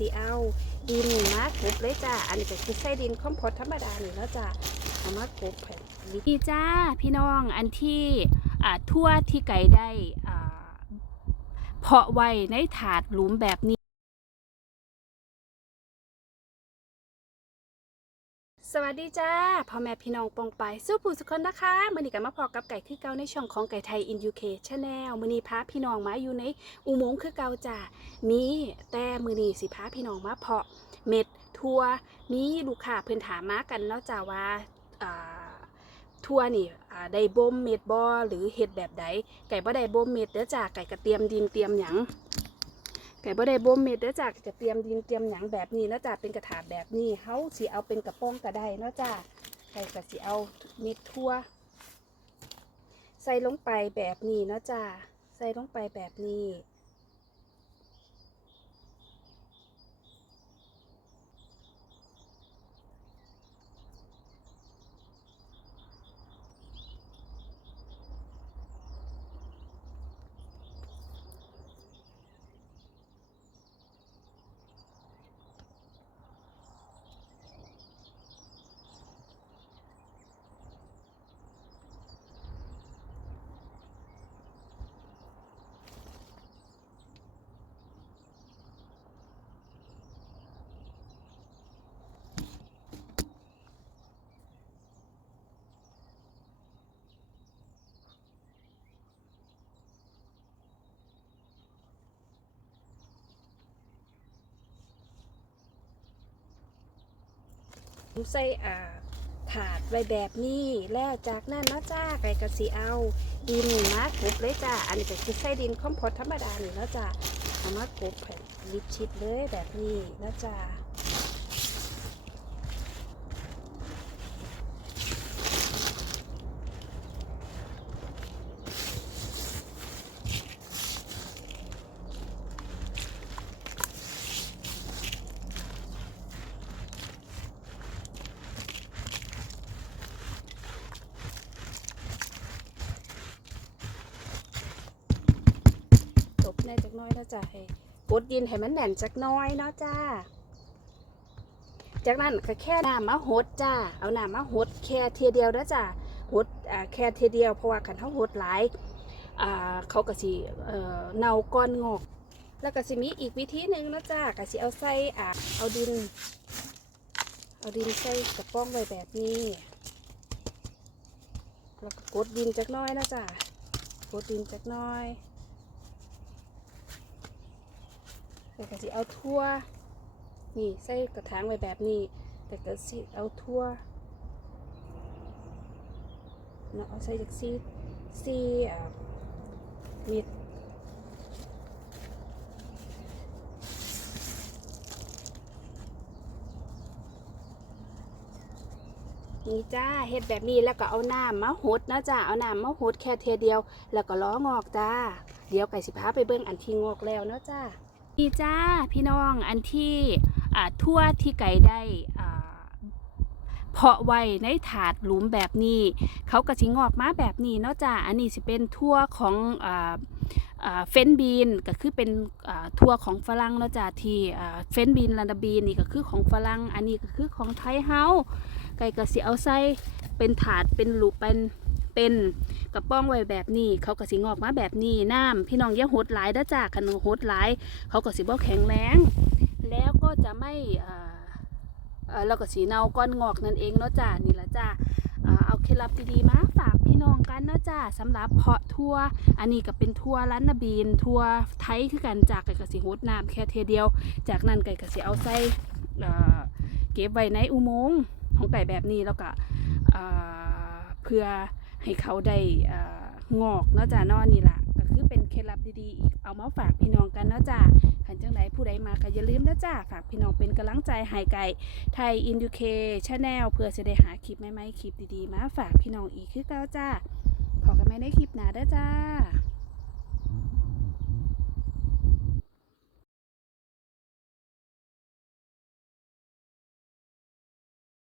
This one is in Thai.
สีเอาดินมากบเลยจ้าอันนี้ก็คือใส่ดินคอมโพสธรรมดานี่แล้วจ้าเอามากบแผ่นี่จ้าพี่น้องอันที่อ่าทั่วที่ไก่ได้อ่าเพาะไว้ในถาดหลุมแบบนี้ สวัสดีจ้าพ่อแม่พี่น้องปองไปสู้ผู้สุขคนนะคะมื่อนี้ก็มาพอกับไก่คือเก่าในช่องของไก่ไทยอินยูเคชาแนลมื่อนี้พาพี่น้องมาอยู่ในอุโมงค์คือเก่าจ้ามีแต่มื่อนี้สิพาพี่น้องมาเพาะเม็ดทัวมีลูกค้าเพิ่อนถามมากันเนาะจ้าว่าทัวนี่ได้บ่มเม็ดบ่หรือเฮ็ดแบบใดไก่บ่ได้บ่มเม็ดเด้อจ้าไก่ก็เตรียมดินเตรียมหยัง ไก่บ่ได้บ่มเม็ดเด้อจ้าจะเตรียมดินเตรียมหยังแบบนี้เนาะจ้าเป็นกระถางแบบนี้เฮาสิเอาเป็นกระป๋องก็ได้เนาะจ้าไก่ก็สิเอาเม็ดทั่ว ใส่ลงไปแบบนี้เนาะจ้าใส่ลงไปแบบนี้ ใส่อ่าถาดไว้แบบนี้แล้วจากนั้นนะจ้าไก่กระสีเอาดินมากบเลยจ้าอันนี้ก็คือใส่ดินคอมพอสธรรมดานี่แล้วจ้าเอามากบแผ่นลิบชิดเลยแบบนี้นะจ้าตบแน้อยแล้วจ้าให้กดดินให้มันแน่นจักน้อยเนาะจ้า จากนั้นก็แค่น้ำมะหดจ้า เอาน้ำมะหดแค่เทียเดียวนะจ้าหดอ่าแค่เทียเดียวเพราะว่าขันเขาหดหลายเขาก็สิเอ่อเนาก้อนงอก แล้วก็สิมีอีกวิธีหนึ่งนะจ้าก็สิเอาใส่เอาดิน เอาดินใส่กระป้องไว้แบบนี้ แล้วก็กดดินจักน้อยนะจ้ากดดินจักน้อย แล้วก็สิเอาทั่ว นี่ใส่กระถางไว้แบบนี้ แต่ก็สิเอาทั่วเนาเอาใส่จากซีซีอ่าเม็ดนี่จ้าเฮ็ดแบบนี้แล้วก็เอาน้ำมาหดนะจ้าเอาน้ำมาหดแค่เทเดียว แล้วก็ล้องอกจ้า เดี๋ยวไก่สิพาไปเบิ่งอันที่งอกแล้วเนาะจ้า นี่จ้าพี่น้องอันที่ทั่วที่ไก่ได้เพาะไว้ในถาดหลุมแบบนี้ เขาก็สิงอกมาแบบนี้เนาะจ้าอันนี้สิเป็นทั่วของเฟนบีนก็คือเป็นทั่วของฝรั่งเนาะจ้าที่เฟนบีนลันดาบีนนี่ก็คือของฝรั่งอันนี้ก็คือของไทยเฮาไก่ก็สิเอาใส่เป็นถาดเป็นหลุมเป็น เป็นกระป้องไว้แบบนี้ เขาก็สิงอกมาแบบนี้น้ำพี่น้องอย่าหดหลายด้จ้าคันหดหลาย เขาก็สิบ่แข็งแรงแล้วก็จะไม่อ่าเอ่อแล้วก็สีเนาก้อนงอกนั่นเองเนาะจ้านี่ละจ้าอ่าเอาเคล็ดลับดีๆมาฝากพี่น้องกันเนาะจ้าสำหรับเพาะทั่วอันนี้ก็เป็นทั่วล้านนาบีน ทั่วไทยคือกันจากไก่กะสิฮดน้ำแค่เทเดียว จากนั้นไก่กะสิเอาใส่เก็บไว้ในอุโมงค์ของไก่แบบนี้แล้วก็เพื่อ ให้เขาได้งอกเนาะจ้าเนอนี่ละก็คือเป็นเคล็ดลับดีๆอีกเอามาฝากพี่น้องกันเนาะจ้าขันจังไดผู้ใดมาก็อย่าลืมนะจ้าฝากพี่น้องเป็นกำลังใจให้ไก่ไทยอินดูเคชาแนลเพื่อจะได้หาคลิปใหม่ๆคลิปดีๆมาฝากพี่น้องอีกคือเก้าจ้าพอกันไม่ได้คลิปหนาเด้อจ้า